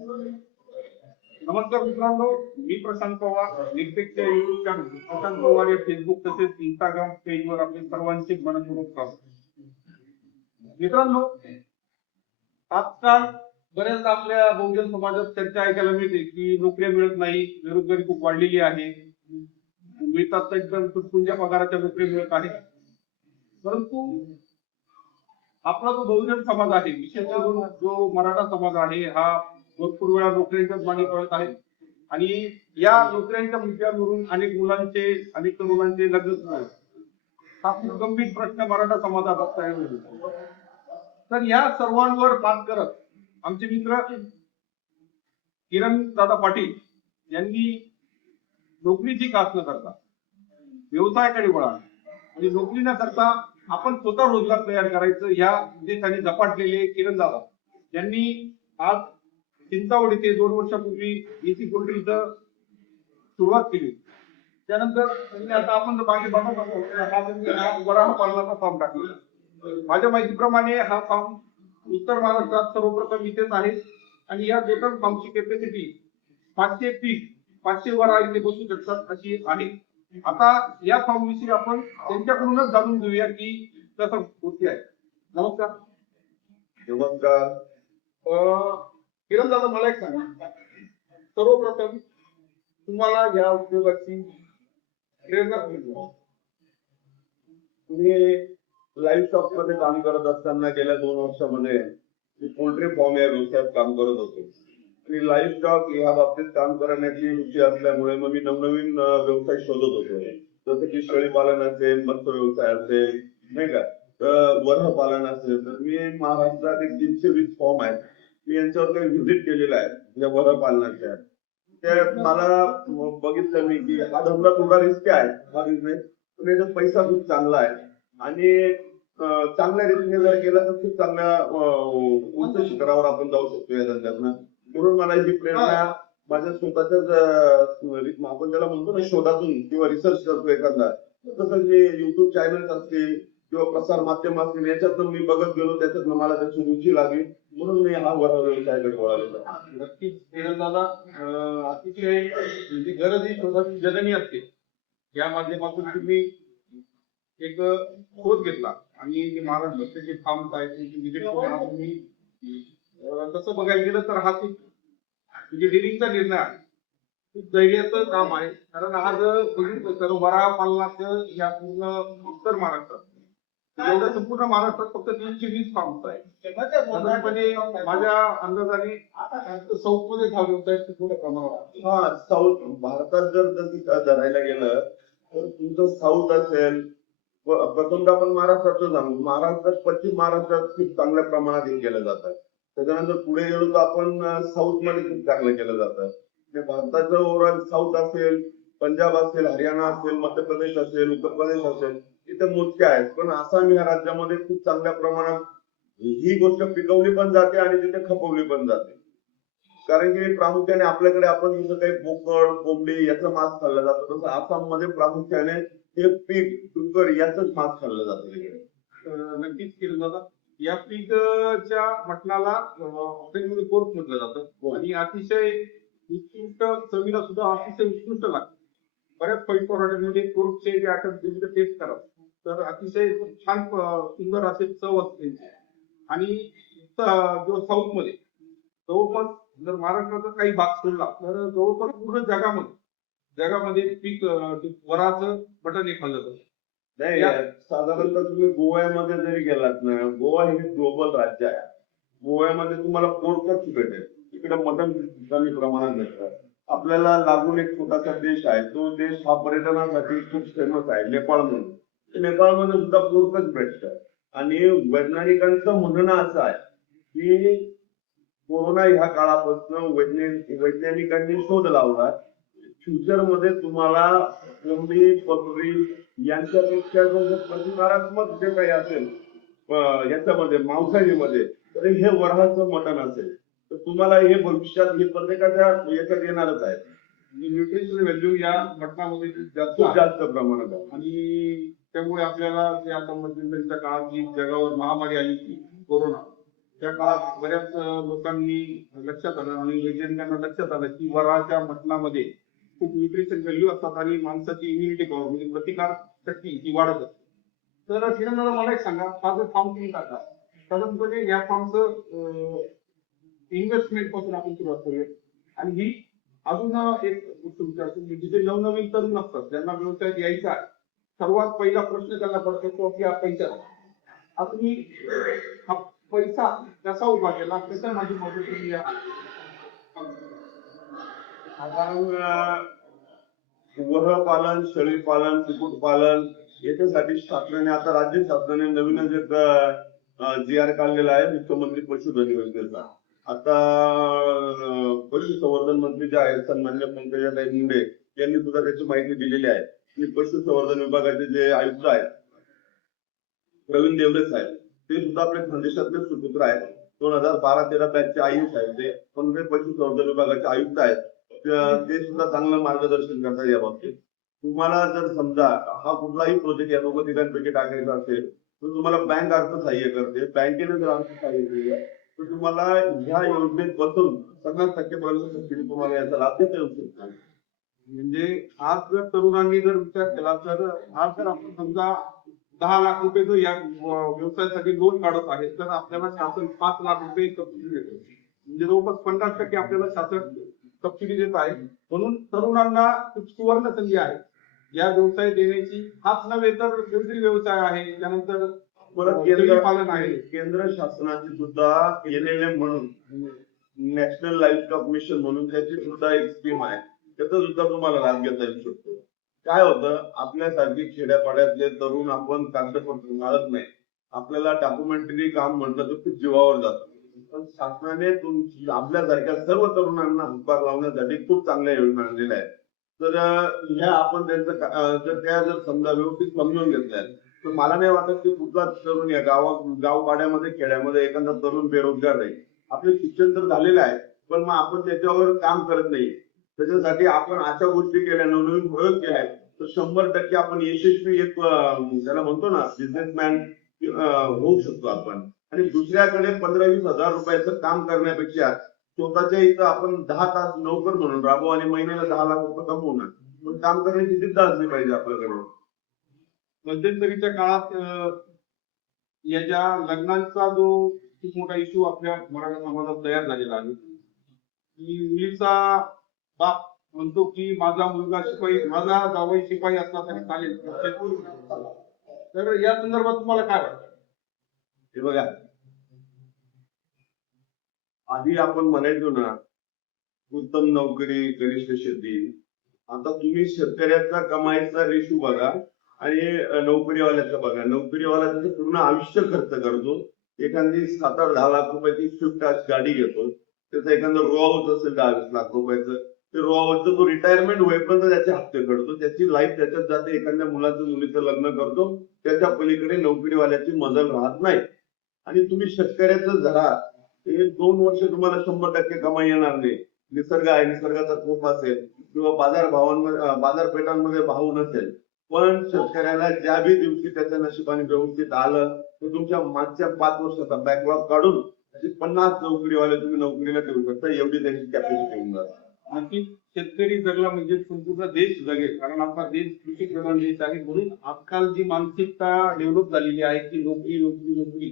नमस्कार मित्रांनो, मी Prashant Pawar. निकटेकच्या YouTube channel Prashant Pawar या फेसबुक तसेच इंस्टाग्राम पेजवर आपले सर्वांचे मनपूर्वक स्वागत. मित्रांनो, आजकाल बऱ्याचदा आपल्या बहुजन समाजात चर्चा ऐकायला मिळते की नोकऱ्या मिळत नाही, बेरोजगारी खूप वाढलेली आहे. मिळतात तर एकदम तुटपुंज्या पगाराच्या नोकरी मिळत आहे. परंतु आपला जो बहुजन समाज आहे, विशेष करून जो मराठा समाज आहे, हा भरपूर वेळा नोकऱ्यांच्याच मागे पडत आहे. आणि या नोकऱ्यांच्या मुद्द्यावरून अनेक तरुणांचे लग्न सुरू आहेत. हा खूप गंभीर प्रश्न मराठा समाजात तयार होतो. तर या सर्वांवर मात करत आमचे मित्र किरण दादा पाटील यांनी नोकरीची कास न करता व्यवसायाकडे वळा आणि नोकरी न करता आपण स्वतः रोजगार तयार करायचं या उद्देशाने झपाटलेले किरण दादा यांनी आज चिंचावड येथे 2 वर्षापूर्वी एसी पोल्ट्रीचं सुरुवात केली. त्यानंतर त्यांनी आता आपण मागे बघत आहोत हा वराह पालनाचा फार्म टाकलेला. माझ्या माहितीप्रमाणे हा फार्म उत्तर महाराष्ट्रात सर्वप्रथम इथेच आहे आणि या टोटल फार्मची कॅपॅसिटी 500 वरा इथे बसू शकतात अशी आहे. आता या फार्म विषयी आपण त्यांच्याकडूनच जाणून घेऊया की कसं होते आहे. नमस्कार. नमस्कार. किरण दादा, मला एक सांगा, सर्वप्रथम तुम्हाला या उद्योगाची प्रेरणा मिळाली? मी लाईव्ह स्टॉक मध्ये काम करत असताना गेल्या 2 वर्षामध्ये पोल्ट्री फार्म या व्यवसायात काम करत होतो आणि लाईव्ह स्टॉक या बाबतीत काम करण्याची रुची असल्यामुळे मग मी नवनवीन व्यवसाय शोधत होतो. जसं की शेळी पालन असेल, मत्स्य व्यवसाय असेल, नाही का, वराह पालन असेल. तर मी महाराष्ट्रात 320 फॉर्म आहेत, मी यांच्यावर काही व्हिजिट केलेला आहे या वराह पालनाच्या. त्यात मला बघितलं मी की हा धंदा थोडा रिस्की आहे, हा बिझनेस, पण याच्यात पैसा खूप चांगला आहे आणि चांगल्या रीतीने जर केला तर खूप चांगल्या उंच शिखरावर आपण जाऊ शकतो या धंद्यातनं. म्हणून मला ही प्रेरणा माझ्या स्वतःच्याच आपण त्याला म्हणतो ना, शोधातून किंवा रिसर्च करतो एखादा, तसं जे युट्यूब चॅनल असतील किंवा प्रसार माध्यम असतील याच्यातून मी बघत गेलो, त्याच्यातून मला त्याची रुची लागली, म्हणून मी हा वराह व्यवसायाकडे वळालेला. नक्कीच किरण दादा, अतिशय म्हणजे गरज ही शोधाची जननी असते. या माध्यमातून तुम्ही एक शोध घेतला आणि महाराष्ट्राचे जे फार्म आहेत त्यांची विजिट करून तुम्ही तसं बघायला गेलं तर हा खूप म्हणजे डेअरिंगचा निर्णय आहे, खूप धैर्याचं काम आहे. कारण आज बघितलं तर वराह पालनाचं या पूर्ण उत्तर महाराष्ट्रात एवढ्या संपूर्ण महाराष्ट्रात फक्त 320 फार्म्स आहेत. साधारणपणे माझ्या अंदाजाने साऊथ मध्ये हा व्यवसाय थोड्या प्रमाणात. हा, साऊथ भारतात जर धरायला गेलं तर तुमचं साऊथ असेल, प्रथमतः आपण महाराष्ट्राचं सांगू. महाराष्ट्रात, पश्चिम महाराष्ट्रात खूप चांगल्या प्रमाणात हे केलं जातं. त्याच्यानंतर पुढे गेलो तर आपण साऊथ मध्ये खूप चांगलं केलं जातं. भारताचं ओव्हरऑल साऊथ असेल, पंजाब असेल, हरियाणा असेल, मध्य प्रदेश असेल, उत्तर प्रदेश असेल, इथे मोजके आहेत. पण आसाम या राज्यामध्ये खूप चांगल्या प्रमाणात ही गोष्ट पिकवली पण जाते आणि तिथे खपवली पण जाते. कारण की प्रामुख्याने आपल्याकडे आपण जसं काही बोकड, कोंबडी याचं मांस खाल्लं जातं, तसं आसाम मध्ये प्रामुख्याने हे पीक, डुक्कर याचंच मांस खाल्लं जातं तिकडे. नक्कीच किरण दादा, या पीकच्या मटणाला पोर्क म्हटलं जातं आणि अतिशय उत्कृष्ट, चवीला सुद्धा अतिशय उत्कृष्ट लागतं. बऱ्याच पैसे पोर्कचे जे आयटम तुम्ही टेस्ट करा तर अतिशय छान सुंदर असे चव असते. आणि जो साऊथ मध्ये जवळपास, जर महाराष्ट्राचा काही भाग सोडला तर जवळपास पूर्ण जगामध्ये पीक वराचं मटण हे खाल्लं जातं. नाही, साधारणतः तुम्ही गोव्यामध्ये जरी गेलात ना, गोवा हे ग्लोबल राज्य आहे. गोव्यामध्ये तुम्हाला पोर्कच भेटेल, इकडे मटण कमी प्रमाणात भेटतात. आपल्याला लागून एक छोटासा देश आहे, तो देश हा पर्यटनासाठी खूप फेमस आहे, नेपाळ म्हणून. नेपाळमध्ये सुद्धा पोर्कच भेटतं. आणि वैज्ञानिकांचं म्हणणं असं आहे की कोरोना ह्या काळापासून वैज्ञानिकांनी शोध लावला, फ्युचर मध्ये तुम्हाला कोंबडी, बकरी यांच्यापेक्षा जर प्रतिकारात्मक जे काही असेल याच्यामध्ये, मांसाहारीमध्ये, तर हे वराहाचं मटण असेल. तर तुम्हाला हे भविष्यात हे प्रत्येकाच्या याच्यात येणारच आहे. न्यूट्रिशनल व्हॅल्यू या मटणामध्ये खूप जास्त प्रमाणात आहे. आणि त्यामुळे आपल्याला जे आता मध्यंतरीच्या काळात जी जगावर महामारी आली होती कोरोना, त्या काळात बऱ्याच लोकांनी लक्षात आलं आणि वैज्ञानिकांना लक्षात आलं की वराच्या मटणामध्ये खूप न्यूट्रिशन व्हॅल्यू असतात आणि माणसाची इम्युनिटी पॉवर म्हणजे प्रतिकार शक्ती ही वाढत असते. तर किरण मला एक सांगा, हा जो फॉर्म तुम्ही टाका साधारणपणे या फॉर्मचं इन्व्हेस्टमेंट पासून आपण सुरुवात करूया. आणि ही अजून एक गोष्ट विचारतो की जिथे नवनवीन तरुण असतात ज्यांना व्यवसाय द्यायचा आहे, सर्वात पहिला प्रश्न त्यांना पडतो तो की हा पैसा. आता तुम्ही हा पैसा कसा उभा केला, कसं माझी मदत केली या साधारण गुरपालन, शेळीपालन, कुक्कुटपालन याच्यासाठी शासनाने आता राज्य शासनाने नवीनच एक जी आर काढलेला आहे मुख्यमंत्री पशुधन योजनेचा. आता पशुसंवर्धन मंत्री जे आहेत सन्माननीय पंकजाताई मुंडे यांनी सुद्धा त्याची माहिती दिलेली आहे की पशुसंवर्धन विभागाचे जे आयुक्त आहेत प्रवीण देवरे साहेब ते सुद्धा आपल्या खानदेशातले सुपुत्र आहेत. 2012-13 बॅचचे आयुक्त आहेत ते पण ते पशुसंवर्धन विभागाचे आयुक्त आहेत. ते सुद्धा चांगलं मार्गदर्शन करतात या बाबतीत. तुम्हाला जर समजा हा कुठलाही प्रोजेक्ट या दोघं तिघांपैकी टाकायचा असेल तर तुम्हाला बँक अर्थसहाय्य करते. बँकेने जर अर्थसहाय्य केलं तर तुम्हाला ह्या योजनेत बसून 50% सबसिडी तुम्हाला याचा लाभ देता येऊ शकतो. म्हणजे आज जर तरुणांनी जर विचार केला तर आज जर आपण समजा 10 लाख रुपये जर या व्यवसायासाठी लोन काढत आहे तर आपल्याला शासन 5 लाख रुपये सबसिडी देते. म्हणजे जवळपास 50% आपल्याला शासन सबसिडी देत आहे. म्हणून तरुणांना खूप सुवर्ण संधी आहे या व्यवसाय देण्याची. हाच नव्हे तर वेगवेगळे व्यवसाय आहे, त्यानंतर पालन आहे. केंद्र शासनाची सुद्धा NLM म्हणून नॅशनल लाईव्ह स्टॉक मिशन म्हणून त्याची सुद्धा एक स्कीम आहे. त्याचा सुद्धा तुम्हाला लाभ घेता येऊ शकतो. काय होतं आपल्यासारखी खेड्यापाड्यातले तरुण आपण कागदपत्र मारत नाही. आपल्याला डॉक्युमेंटरी काम म्हटलं तर खूप जीवावर जातं. पण शासनाने आपल्यासारख्या सर्व तरुणांना हातभार लावण्यासाठी खूप चांगल्या योजना आणलेल्या आहेत. तर ह्या आपण त्यांचं जर समजा व्यवस्थित समजून घेतल्या तर मला नाही वाटत की कुठला तरुण या गावपाड्यामध्ये खेड्यामध्ये एखादा तरुण बेरोजगार राहील. आपले शिक्षण तर झालेलं आहे पण मग आपण त्याच्यावर काम करत नाही. त्याच्यासाठी आपण अशा गोष्टी केल्या, नवनवीन प्रयोग केल्या तर 100% आपण यशस्वी एक त्याला म्हणतो ना बिझनेसमॅन होऊ शकतो आपण. आणि दुसऱ्याकडे 15-20 हजार रुपयाचं काम करण्यापेक्षा स्वतःच्या इथं आपण 10 तास नोकर म्हणून राबू आणि महिन्याला 10 लाख रुपये कमवणार. पण काम करण्याची जिद्द असली पाहिजे आपल्याकडे. मध्यंतरीच्या काळात या ज्या लग्नांचा जो खूप मोठा इश्यू आपल्या मराठा समाजात तयार झालेला आहे की मुलीचा बाप म्हणतो की माझा मुलगा शिपाई, माझा जावई शिपाई असला तरी चालेल. तर या संदर्भात तुम्हाला काय वाटतं? हे बघा आधी आपण म्हणायचो ना उत्तम नोकरी कनिष्ठ शेती. आता तुम्ही शेतकऱ्याचा कमाईचा रेशो बघा आणि नोकरीवाल्याचा बघा. नोकरीवाला त्याचं पूर्ण आयुष्य खर्च करतो. एखादी 7-10 लाख रुपयाची स्विफ्ट गाडी घेतो. त्याचं एखादं रो हाऊस असेल 10-20 लाख रुपयाचं, ते रो हाऊसचं तो रिटायरमेंट होईपर्यंत त्याचे हप्ते करतो. त्याची लाईफ त्याच्यात जाते. एखाद्या मुलाचं मुलीचं लग्न करतो. त्याच्या पलीकडे नोकरीवाल्याची मजल राहत नाही. आणि तुम्ही शेतकऱ्याचं धरा हे 2 वर्ष तुम्हाला 100% कमाई येणार नाही. निसर्ग आहे, निसर्गाचा कोप असेल किंवा बाजारपेठांमध्ये भाव नसेल, पण शेतकऱ्याला ज्या बी दिवशी त्याच्या नशिबाने व्यवस्थित आलं तर तुमच्या मागच्या 5 वर्षाचा बॅकलॉग काढून 50 नोकरीवाले तुम्ही नोकरीला ठेवू शकता. एवढी त्याची कॅपॅसिटी होऊन जाते. नक्कीच शेतकरी जगला म्हणजे संपूर्ण देश जगेल, कारण आपला देश कृषी प्रधान देश आहे. म्हणून आजकाल जी मानसिकता डेव्हलप झालेली आहे की नोकरी नोकरी नोकरी,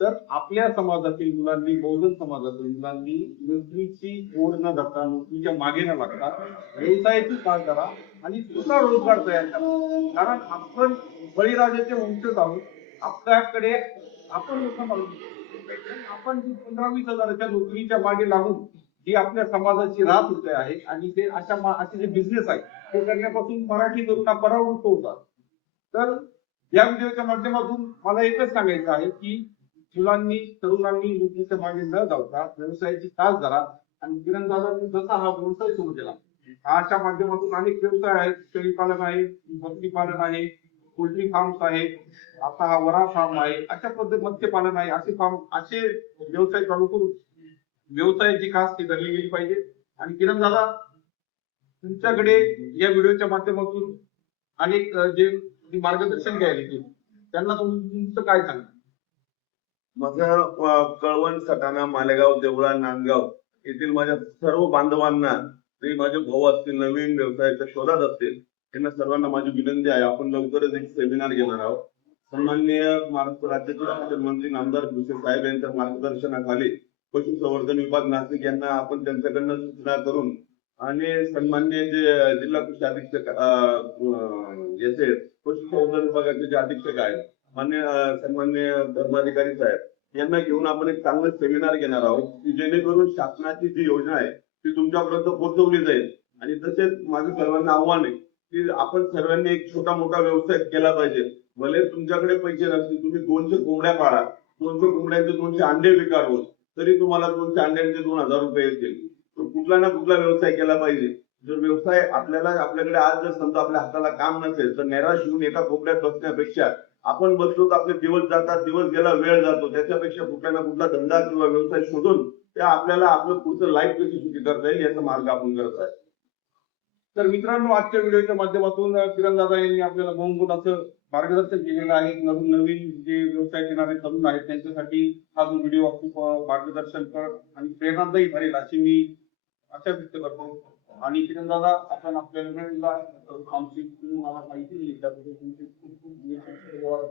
तर आपल्या समाजातील मुलांनी, बहुजन समाजातील मुलांनी नोकरीची ओढ न धरता, नोकरीच्या मागे न लागता व्यवसायाची काळ करा आणि स्वतः रोजगार तयार करा. कारण आपण बळीराजाचे वंशज आहोत. आपल्याकडे आपण लोक आपण जी 15-20 हजाराच्या नोकरीच्या मागे लागून ही आपल्या समाजाची रात होते आहे आणि ते असे जे बिझनेस आहे ते करण्यापासून मराठी तरुणा परावृत्त होतात. तर या व्हिडिओच्या माध्यमातून मला एकच सांगायचं आहे की मुलांनी, तरुणांनी नोकरीच्या मागे न धावता व्यवसायाची तास धरा. आणि किरणदादांनी जसा हा व्यवसाय सुरू केला, अशा माध्यमातून अनेक व्यवसाय आहेत. शेळीपालन आहे, बकरी पालन आहे, पोल्ट्री फार्म्स आहे, आता हा वरा फार्म आहे, अशा पद्धती मत्स्यपालन आहे. असे व्यवसाय चालू करून व्यवसायाची कास ती धरली गेली पाहिजे. आणि किरणदादा तुमच्याकडे या व्हिडिओच्या माध्यमातून अनेक जे मार्गदर्शन घ्यायला येतील त्यांना तुमचं काय सांगा? माझं कळवण, सटाणा, मालेगाव, देवळा, नांदगाव येथील माझ्या सर्व बांधवांना, ते माझे भाऊ असतील, नवीन व्यवसायाच्या शोधात असतील, त्यांना सर्वांना माझी विनंती आहे, आपण लवकरच एक सेमिनार घेणार आहोत. सन्माननीय महाराष्ट्र राज्याचे मुख्यमंत्री नामदार भुसे साहेब यांच्या मार्गदर्शनाखाली पशुसंवर्धन विभाग नाशिक यांना आपण त्यांच्याकडनं सूचना करून आणि सन्माननीय जे जिल्हा कृषी अधीक्षक याचे पशुसंवर्धन विभागाचे जे अधीक्षक आहेत, मान्य सन्माननीय धर्माधिकारी साहेब यांना घेऊन आपण एक चांगलं सेमिनार घेणार आहोत, की जेणेकरून शासनाची जी योजना आहे ती तुमच्यापर्यंत पोहोचवली जाईल. आणि तसेच माझं सर्वांना आव्हान आहे की आपण सर्वांनी एक छोटा मोठा व्यवसाय केला पाहिजे. भले तुमच्याकडे पैसे नसतील, तुम्ही 200 कोंबड्या पाळा, 200 कोंबड्यांचे 200 अंडे विका रोज, तरी तुम्हाला 200 अंड्यांचे 2000 रुपये येतील. तो कुठला ना कुठला व्यवसाय केला पाहिजे. जर व्यवसाय आपल्याकडे आज जर समजा आपल्या हाताला काम नसेल तर नैराश होऊन एका कोंबड्यात बसण्यापेक्षा आपण बसलो तर आपले दिवस जातात, दिवस गेला वेळ जातो, त्याच्यापेक्षा कुठला ना कुठला धंदा किंवा व्यवसाय शोधून त्या आपल्याला आपलं पुढचं लाईफ कशी सुखी करता येईल याचा मार्ग आपण करत आहे. तर मित्रांनो, आजच्या व्हिडिओच्या माध्यमातून किरण दादा यांनी आपल्याला बहुमोल असं मार्गदर्शन केलेलं आहे. नवीन जे व्यवसाय करणारे तरुण आहेत त्यांच्यासाठी हा जो व्हिडिओ खूप मार्गदर्शनपर आणि प्रेरणादायी ठरेल अशी मी आशा व्यक्त करतो. आणि किरण दादा, आपण आपल्या वेळेला आमची मला माहिती दिली त्याबद्दल तुमचे खूप खूप धन्यवाद.